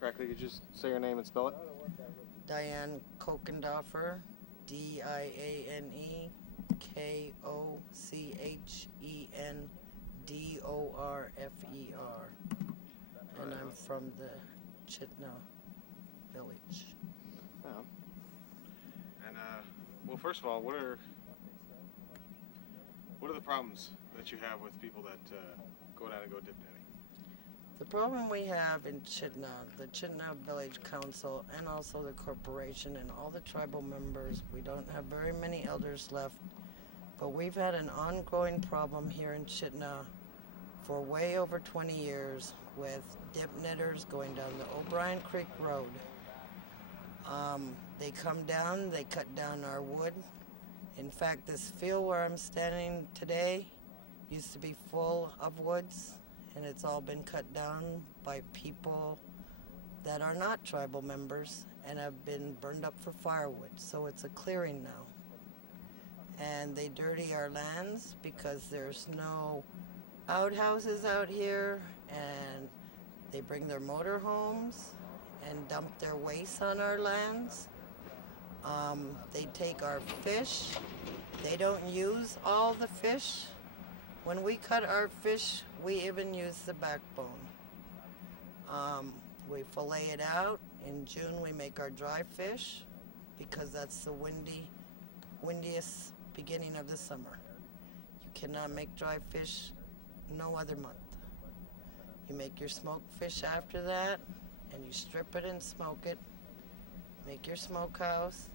correctly, could you just say your name and spell it? Diane Kochendorfer, DianeKochendorfer. And Right I'm on. from the Chitina village. Yeah. And well, first of all, what are the problems that you have with people that go down and go dip netting? The problem we have in Chitina, the Chitina Village Council, and also the corporation and all the tribal members, we don't have very many elders left, but we've had an ongoing problem here in Chitina for way over 20 years with dip netters going down the O'Brien Creek Road. They come down, they cut down our wood. In fact, this field where I'm standing today used to be full of woods, and it's all been cut down by people that are not tribal members and have been burned up for firewood. So it's a clearing now. And they dirty our lands because there's no outhouses out here, and they bring their motorhomes and dump their waste on our lands. They take our fish. They don't use all the fish. When we cut our fish, we even use the backbone. We fillet it out. In June, we make our dry fish because that's the windiest beginning of the summer. You cannot make dry fish no other month. You make your smoked fish after that, and you strip it and smoke it. Make your smokehouse.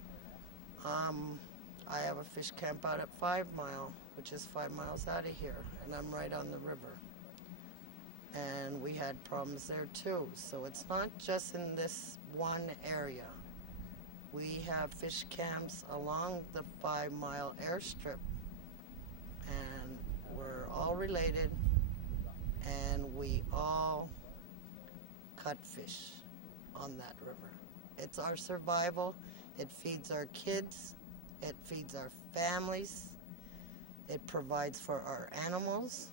I have a fish camp out at 5 Mile, which is 5 miles out of here, and I'm right on the river. And we had problems there too. So it's not just in this one area. We have fish camps along the 5 Mile airstrip, and we're all related, and we all cut fish on that river. It's our survival. It feeds our kids. It feeds our families. It provides for our animals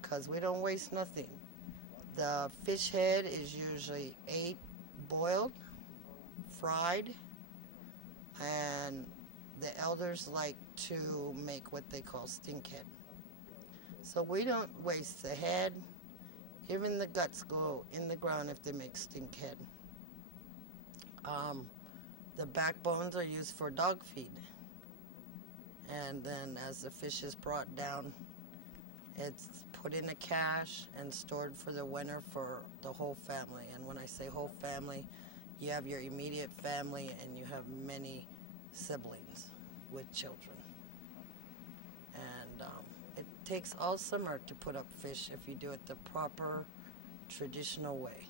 because we don't waste nothing. The fish head is usually ate, boiled, fried, and the elders like to make what they call stink head. So we don't waste the head. Even the guts go in the ground if they make stink head. Um, the backbones are used for dog feed. And then as the fish is brought down, it's put in a cache and stored for the winter for the whole family. And when I say whole family, you have your immediate family and you have many siblings with children. And it takes all summer to put up fish if you do it the proper traditional way.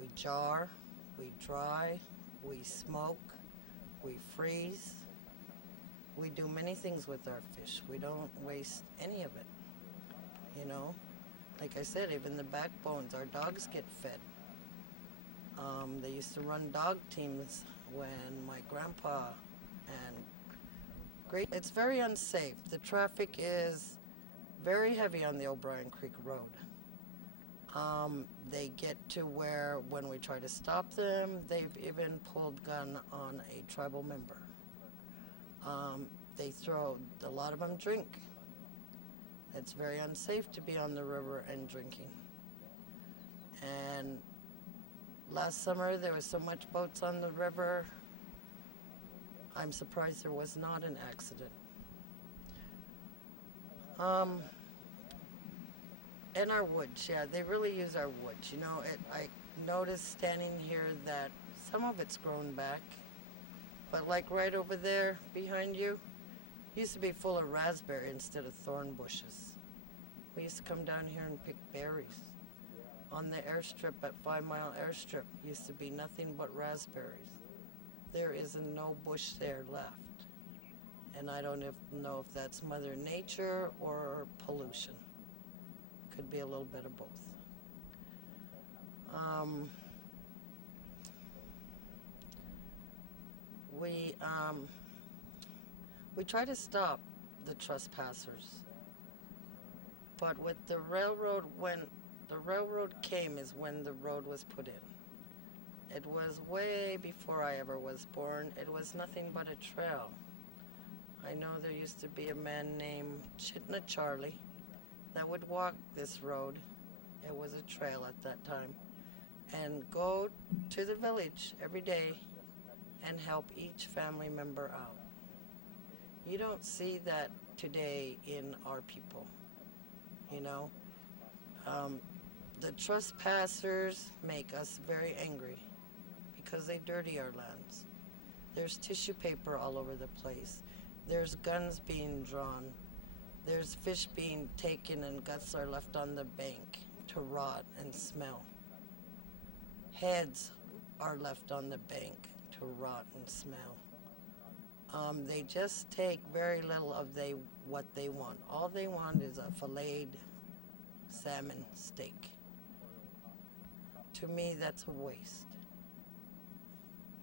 We jar, we dry, we smoke, we freeze. We do many things with our fish. We don't waste any of it, you know. Like I said, even the backbones, our dogs get fed. They used to run dog teams when my grandpa and great. It's very unsafe. The traffic is very heavy on the O'Brien Creek Road. They get to where when we try to stop them, they've even pulled gun on a tribal member. They throw, a lot of them drink. It's very unsafe to be on the river and drinking. And last summer there was so much boats on the river, I'm surprised there was not an accident. Um, and our woods, yeah, they really use our woods. I noticed standing here that some of it's grown back, but like right over there behind you, used to be full of raspberry instead of thorn bushes. We used to come down here and pick berries. On the airstrip at 5 Mile airstrip used to be nothing but raspberries. There is no bush there left. And I don't know if that's Mother Nature or pollution. Could be a little bit of both. Um, we we try to stop the trespassers, but with the railroad went The railroad came is when the road was put in. It was way before I ever was born. It was nothing but a trail. I know there used to be a man named Chitina Charlie that would walk this road. It was a trail at that time. And go to the village every day and help each family member out. You don't see that today in our people, you know. The trespassers make us very angry because they dirty our lands. There's tissue paper all over the place. There's guns being drawn. There's fish being taken and guts are left on the bank to rot and smell. Heads are left on the bank to rot and smell. They just take very little of what they want. All they want is a filleted salmon steak. To me, that's a waste.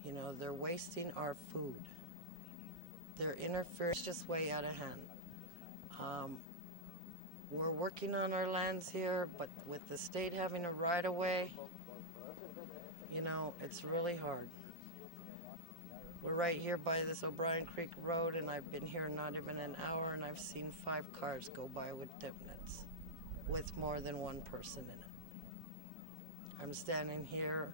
You know, they're wasting our food. They're interfering. It's just way out of hand. We're working on our lands here, but with the state having a right-of-way, you know, it's really hard. We're right here by this O'Brien Creek Road, and I've been here not even an hour, and I've seen 5 cars go by with dip nets, with more than one person in it. I'm standing here,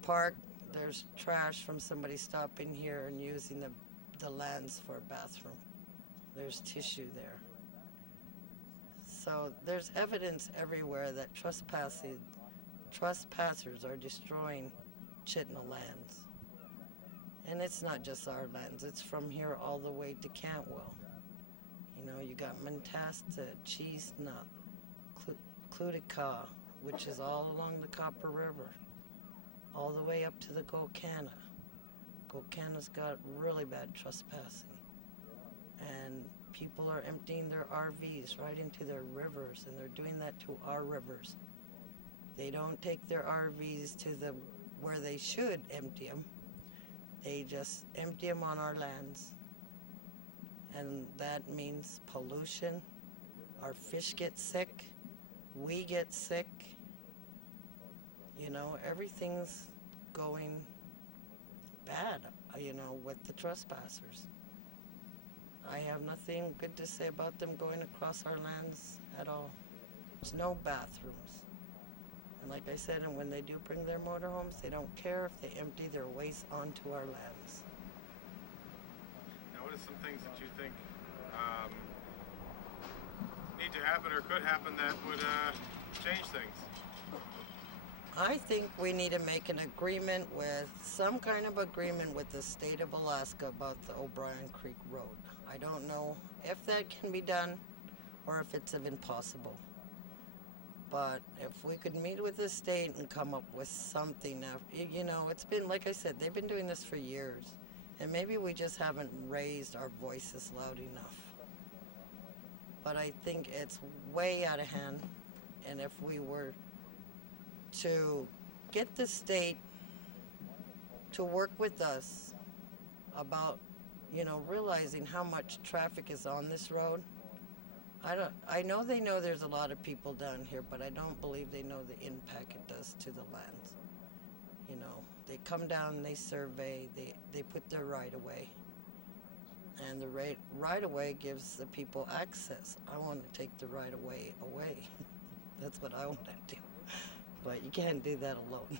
parked. There's trash from somebody stopping here and using the lands for a bathroom. There's tissue there. So there's evidence everywhere that trespassers are destroying Chitina lands. And it's not just our lands, it's from here all the way to Cantwell. You know, you got Mentasta, Chitina, Clutica, which is all along the Copper River, all the way up to the Gokana. Gokana's got really bad trespassing. And people are emptying their RVs right into their rivers, and they're doing that to our rivers. They don't take their RVs to where they should empty them. They just empty them on our lands. And that means pollution. Our fish get sick. We get sick. You know, everything's going bad, you know, with the trespassers. I have nothing good to say about them going across our lands at all. There's no bathrooms. And like I said, and when they do bring their motorhomes, they don't care if they empty their waste onto our lands. Now, what are some things that you think need to happen or could happen that would change things? I think we need to make an agreement with, some kind of agreement with the state of Alaska about the O'Brien Creek Road. I don't know if that can be done or if it's impossible. But if we could meet with the state and come up with something, you know, it's been, like I said, they've been doing this for years. And maybe we just haven't raised our voices loud enough. But I think it's way out of hand. And if we were to get the state to work with us about, you know, realizing how much traffic is on this road. I know they know there's a lot of people down here, but I don't believe they know the impact it does to the lands. You know, they come down, they survey, they put their right-of-way. And the right-of-way gives the people access. I want to take the right-of-way away. That's what I want to do. But you can't do that alone.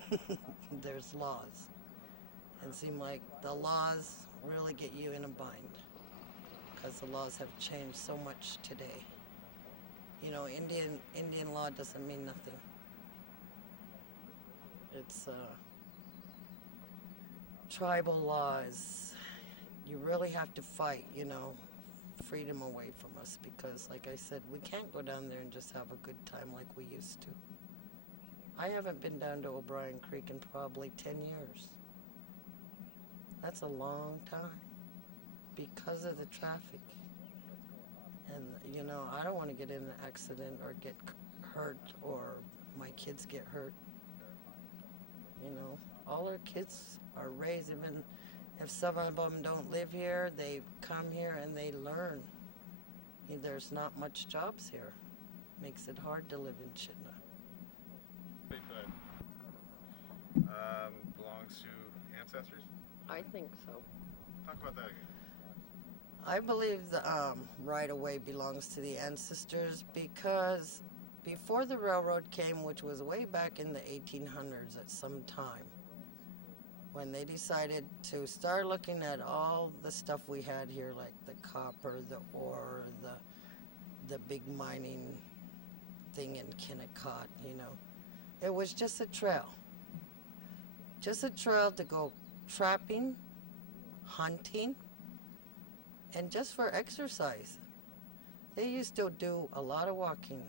There's laws. And it seems like the laws really get you in a bind because the laws have changed so much today. You know, Indian law doesn't mean nothing. It's tribal laws. You really have to fight, you know, freedom away from us because, like I said, we can't go down there and just have a good time like we used to. I haven't been down to O'Brien Creek in probably 10 years. That's a long time because of the traffic. And, you know, I don't want to get in an accident or get hurt or my kids get hurt. You know, all our kids are raised, even if some of them don't live here, they come here and they learn. There's not much jobs here. Makes it hard to live in Chitina. belongs to ancestors? I think so. Talk about that again. I believe the right of way belongs to the ancestors because before the railroad came, which was way back in the 1800s at some time, when they decided to start looking at all the stuff we had here, like the copper, the ore, the big mining thing in Kennecott, it was just a trail. Just a trail to go trapping, hunting, and just for exercise. They used to do a lot of walking.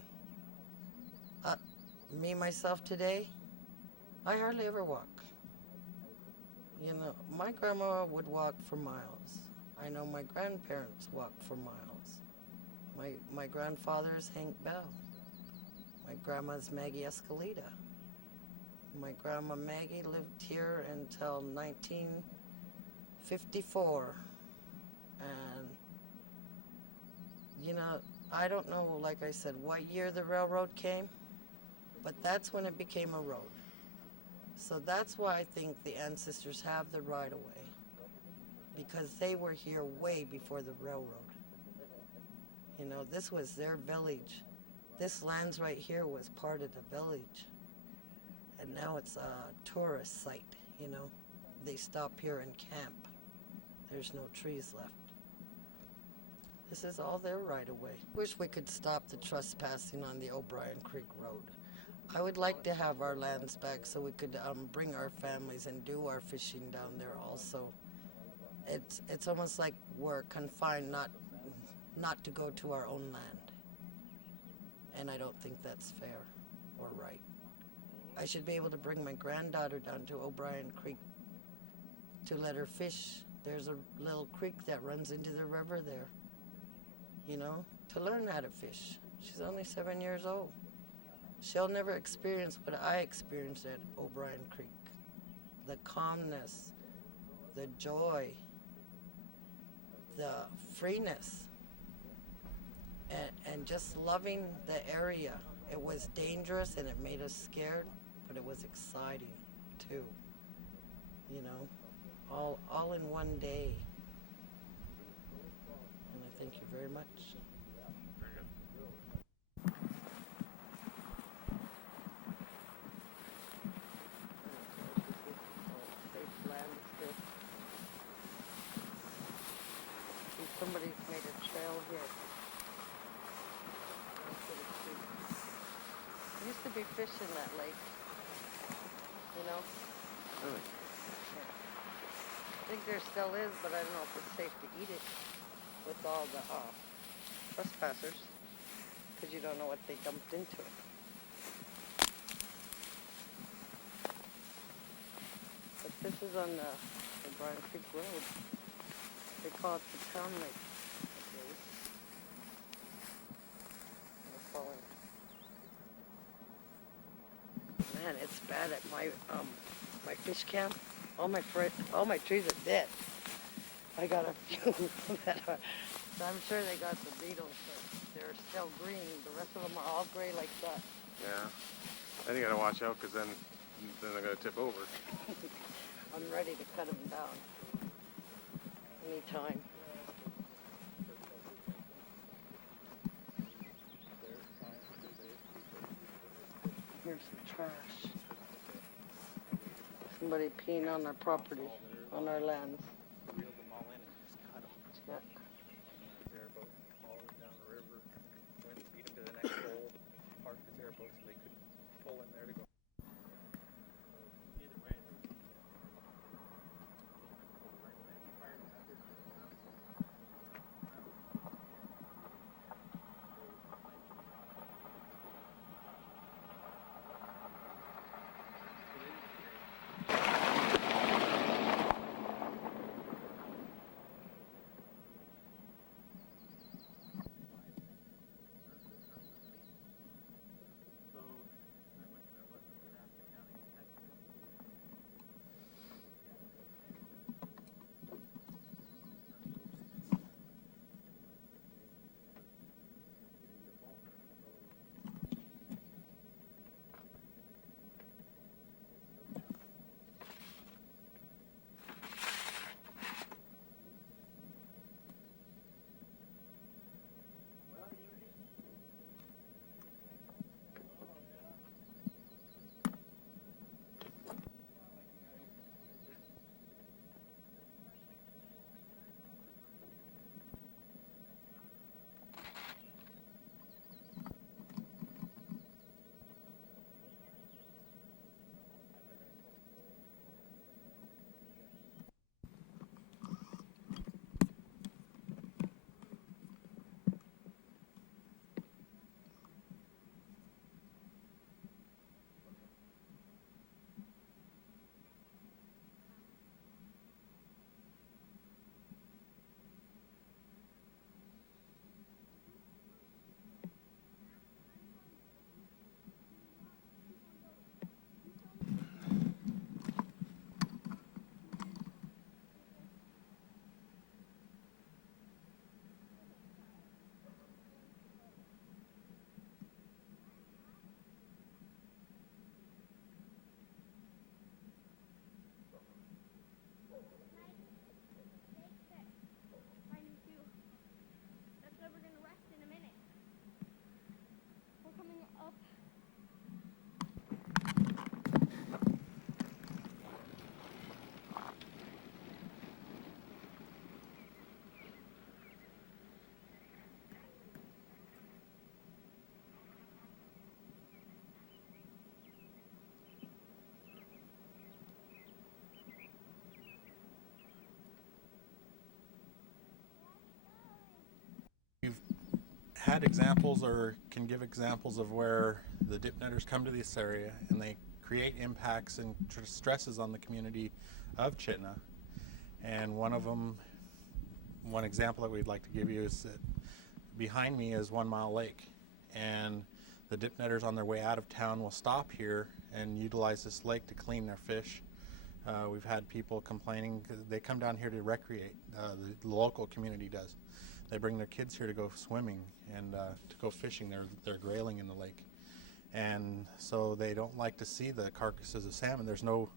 Me, myself, today, I hardly ever walk. My grandma would walk for miles. I know my grandparents walked for miles. My grandfather's Hank Bell. My grandma's Maggie Escalita. My grandma Maggie lived here until 1954. And, I don't know, like I said, what year the railroad came, but that's when it became a road. So that's why I think the ancestors have the right of way, because they were here way before the railroad. This was their village. This land's right here was part of the village. And now it's a tourist site, They stop here and camp. There's no trees left. This is all their right of way. Wish we could stop the trespassing on the O'Brien Creek Road. I would like to have our lands back so we could bring our families and do our fishing down there also. It's almost like we're confined not to go to our own land. And I don't think that's fair or right. I should be able to bring my granddaughter down to O'Brien Creek to let her fish. There's a little creek that runs into the river there, to learn how to fish. She's only 7 years old. She'll never experience what I experienced at O'Brien Creek. The calmness, the joy, the freeness, and just loving the area. It was dangerous and it made us scared, but it was exciting too. All in one day. And I thank you very much. Very good. Somebody's made a trail here. Used to be fish in that lake. Really? I think there still is, but I don't know if it's safe to eat it with all the trespassers, because you don't know what they dumped into it. But this is on the O'Brien Creek Road. They call it the town lake. Man, it's bad at my fish camp. All my trees are dead. I got a few that are. So I'm sure they got the beetles, but they're still green. The rest of them are all gray like that. Yeah. Then you gotta watch out, because then they're gonna tip over. I'm ready to cut them down anytime. Here's some trash. Somebody peeing on our property, on our lands. Reel them all in and just cut them. Yeah. His airboat hauled down the river, went and beat them to the next hole, parked his airboat so they couldn't pull in there to go. Either way, You've had examples or can give examples of where the dip netters come to this area and they create impacts and stresses on the community of Chitina. And one example that we'd like to give you is that behind me is 1 Mile Lake, and the dip netters on their way out of town will stop here and utilize this lake to clean their fish. We've had people complaining, they come down here to recreate, the local community does. They bring their kids here to go swimming and to go fishing. They're grayling in the lake. And so they don't like to see the carcasses of salmon. There's no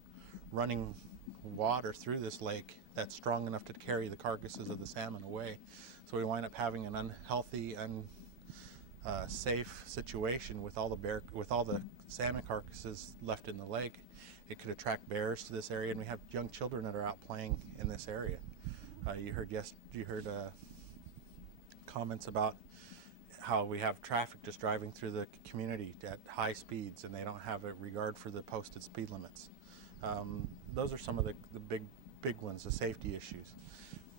running water through this lake that's strong enough to carry the carcasses of the salmon away. So we wind up having an unhealthy, unsafe situation with all the salmon carcasses left in the lake. It could attract bears to this area, and we have young children that are out playing in this area. You heard comments about how we have traffic just driving through the community at high speeds, and they don't have a regard for the posted speed limits. Those are some of the big ones, the safety issues.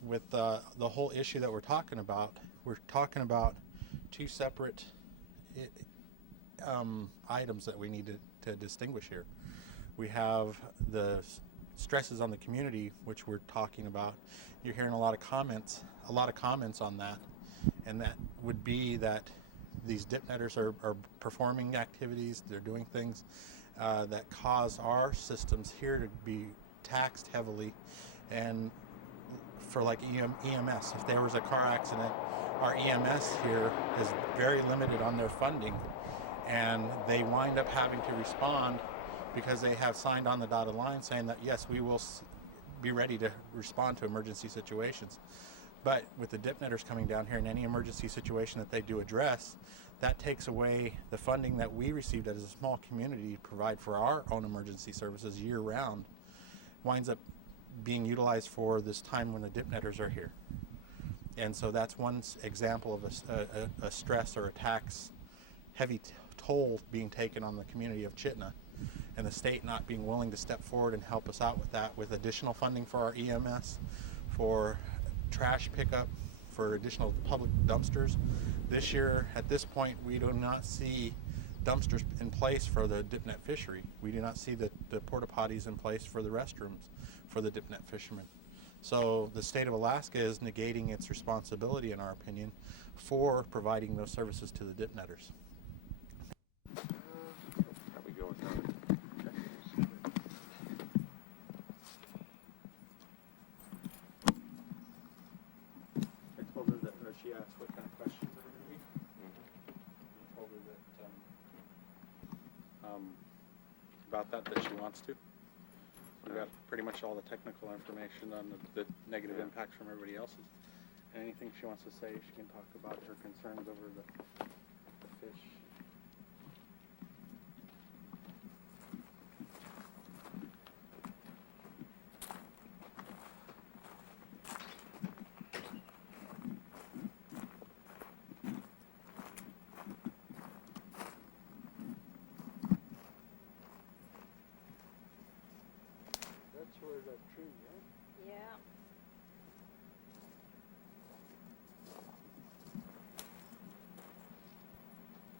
With the whole issue that we're talking about two separate items that we need to distinguish here. We have the stresses on the community, which we're talking about. You're hearing a lot of comments on that, and that would be that these dip netters are performing activities, they're doing things that cause our systems here to be taxed heavily. And for like EMS, if there was a car accident, our EMS here is very limited on their funding, and they wind up having to respond because they have signed on the dotted line saying that yes, we will be ready to respond to emergency situations. But with the dip netters coming down here in any emergency situation that they do address, that takes away the funding that we received as a small community to provide for our own emergency services year round, winds up being utilized for this time when the dip netters are here. And so that's one example of a stress or a tax heavy toll being taken on the community of Chitina, and the state not being willing to step forward and help us out with that, with additional funding for our EMS, for trash pickup, for additional public dumpsters. This year, at this point, we do not see dumpsters in place for the dip net fishery. We do not see the porta potties in place for the restrooms for the dip net fishermen. So the state of Alaska is negating its responsibility, in our opinion, for providing those services to the dip netters. Probably go with that. I told her that, or she asked what kind of questions there were going to be. I told her that about that she wants to. We got pretty much all the technical information on the negative impacts from everybody else's. Anything she wants to say, she can talk about her concerns over the fish. That's where that tree, right? Yeah.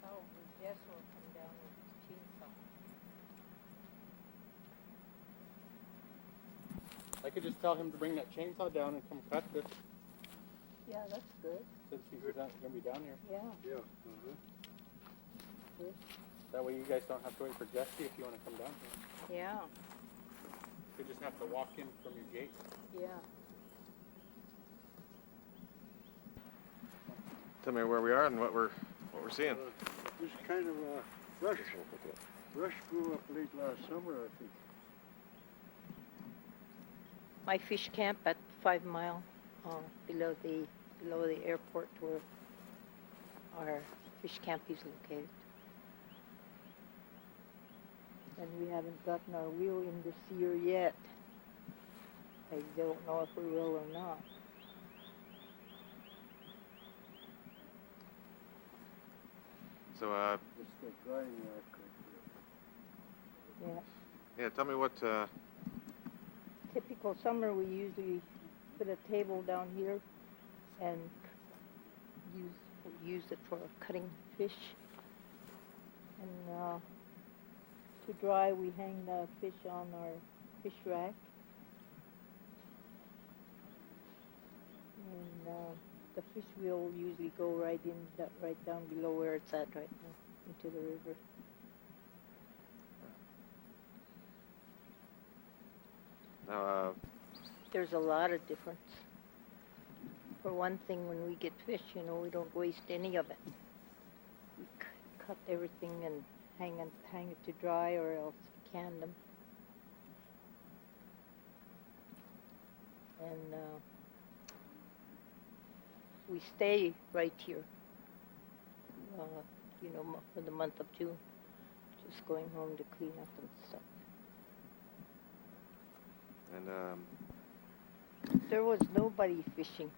Oh, Jess will come down with his chainsaw. I could just tell him to bring that chainsaw down and come cut this, Yeah, that's good. since he's going to be down here. Yeah. Yeah. Good. That way you guys don't have to wait for Jesse if you want to come down here. Yeah. You just have to walk in from your gate. Yeah. Tell me where we are and what we're seeing. This kind of brush grew up late last summer, I think. My fish camp at 5 Mile, below the airport where our fish camp is located. And we haven't gotten our wheel in this year yet. I don't know if we will or not. So, It's the drying rack right Yeah. yeah, tell me what, Typical summer, we usually put a table down here and use it for cutting fish. And to dry, we hang the fish on our fish rack. And the fish wheel usually go right down below where it's at right now, into the river. Now, There's a lot of difference. For one thing, when we get fish, we don't waste any of it. We cut everything and hang it to dry, or else can them. And we stay right here, for the month of June, just going home to clean up and stuff. and There was nobody fishing,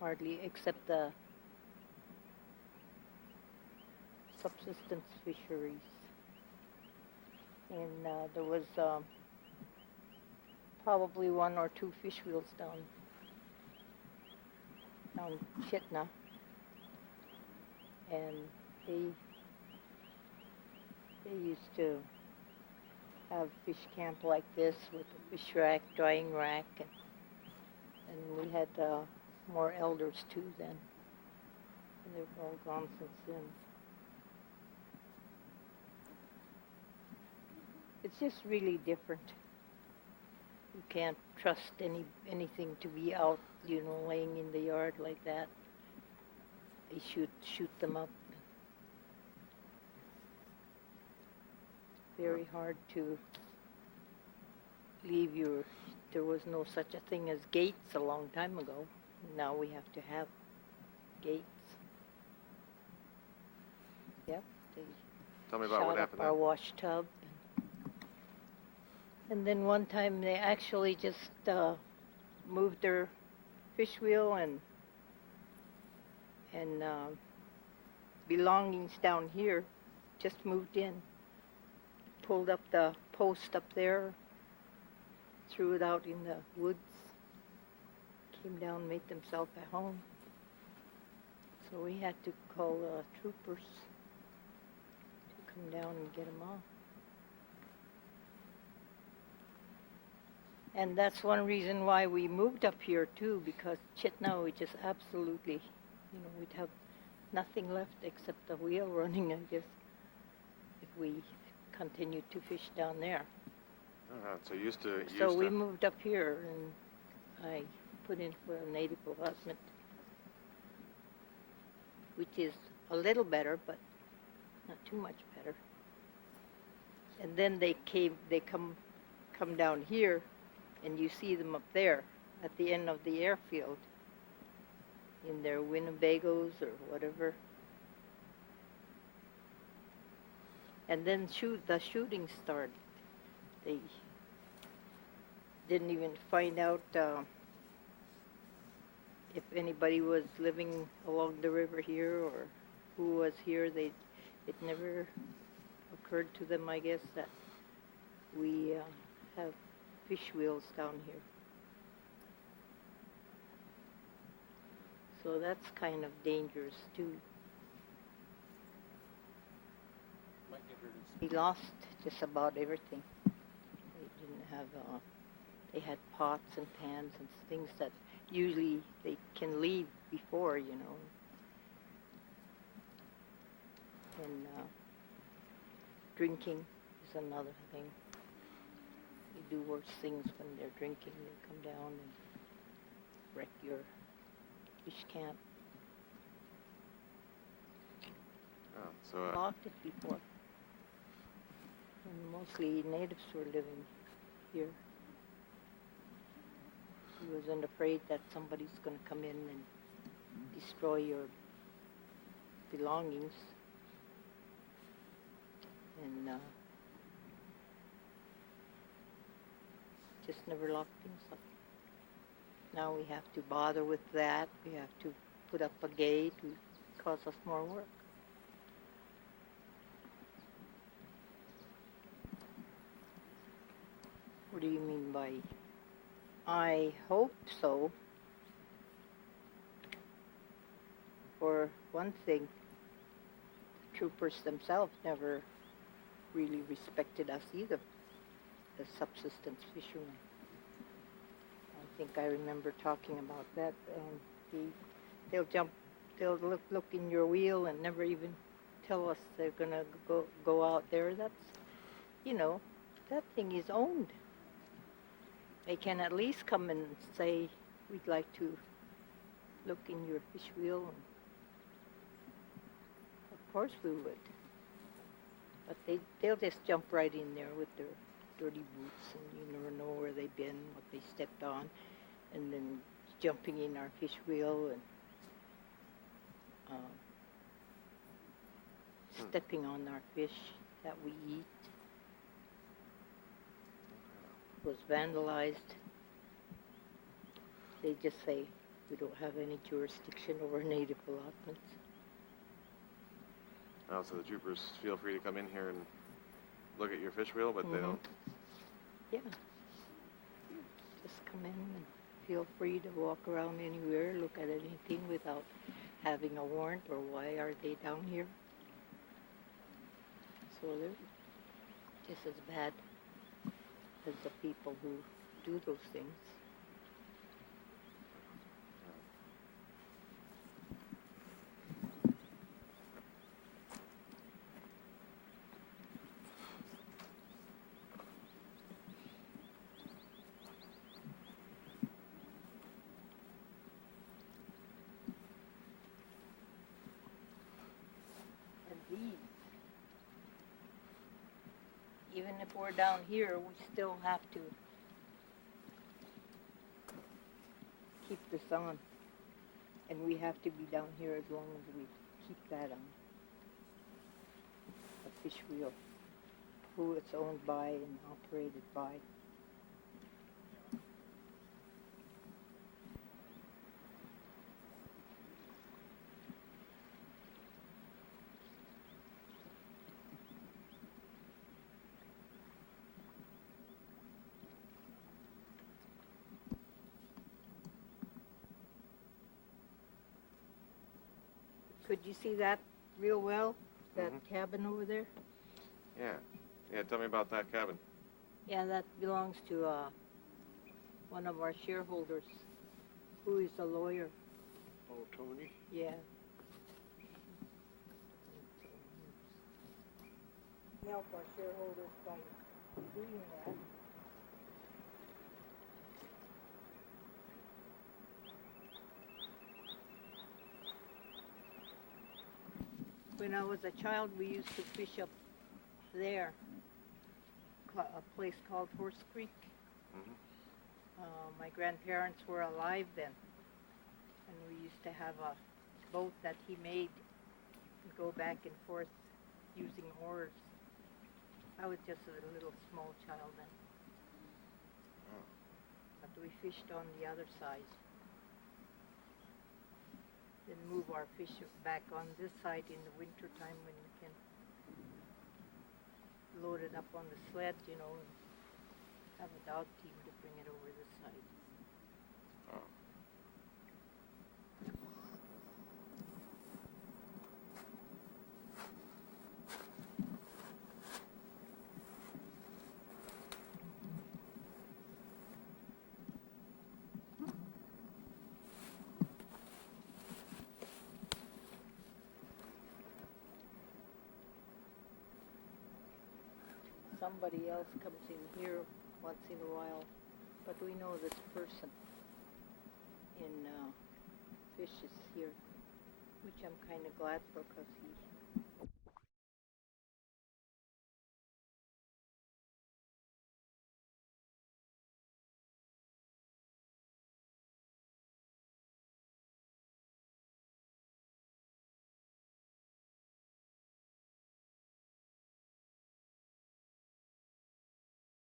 hardly, except the subsistence fisheries. And there was probably one or two fish wheels down Chitina. And they used to have fish camp like this with a fish rack, drying rack, and we had more elders too then. And they've all gone since then. It's just really different. You can't trust anything to be out, laying in the yard like that. They shoot them up. Very hard to leave there was no such a thing as gates a long time ago. Now we have to have gates. Yep, they tell me about what shot up happened our there. wash tub. And then one time they actually just moved their fish wheel and belongings down here, just moved in. Pulled up the post up there, threw it out in the woods, came down, made themselves at home. So we had to call troopers to come down and get them off. And that's one reason why we moved up here too, because Chitina, we just absolutely, we'd have nothing left except the wheel running, I guess, if we continued to fish down there. So used to. So we moved up here, and I put in for a native allotment, which is a little better, but not too much better. And then they come down here, and you see them up there at the end of the airfield in their Winnebagos or whatever. And then the shooting started. They didn't even find out if anybody was living along the river here or who was here. It never occurred to them, I guess, that we have fish wheels down here. So that's kind of dangerous too. We lost just about everything. They didn't have, they had pots and pans and things that usually they can leave before, And drinking is another thing. They do worse things when they're drinking. They come down and wreck your fish camp. So Locked it before. And mostly natives were living here. He wasn't afraid that somebody's going to come in and destroy your belongings. And just never locked things up. Now we have to bother with that. We have to put up a gate. It costs us more work. What do you mean by? I hope so. for one thing, troopers themselves never really respected us either, as subsistence fishermen. I think I remember talking about that, and they'll look in your wheel and never even tell us they're gonna go out there. That's, that thing is owned. They can at least come and say, we'd like to look in your fish wheel. And of course we would. But they'll just jump right in there with their dirty boots, and you never know where they've been, what they stepped on, and then jumping in our fish wheel and stepping on our fish that we eat. Was vandalized. They just say we don't have any jurisdiction over native allotments. Oh, so the troopers feel free to come in here and look at your fish wheel, but they don't. Yeah. Just come in and feel free to walk around anywhere, look at anything without having a warrant or why are they down here. So they're just as bad as the people who do those things. And these, even if we're down here, we still have to keep this on. And we have to be down here as long as we keep that on. A fish wheel, who it's owned by and operated by. Could you see that real well? That cabin over there? Yeah. Yeah, tell me about that cabin. Yeah, that belongs to one of our shareholders, who is a lawyer. Oh, Tony? Yeah. Help our shareholders by doing that. When I was a child, we used to fish up there, a place called Horse Creek. My grandparents were alive then, and we used to have a boat that he made and go back and forth using oars. I was just a little small child then. But we fished on the other side. Then move our fish back on this side in the winter time when we can load it up on the sled, and have a dog team to bring it over this side. Oh. Somebody else comes in here once in a while, but we know this person in fishes here, which I'm kind of glad for, because he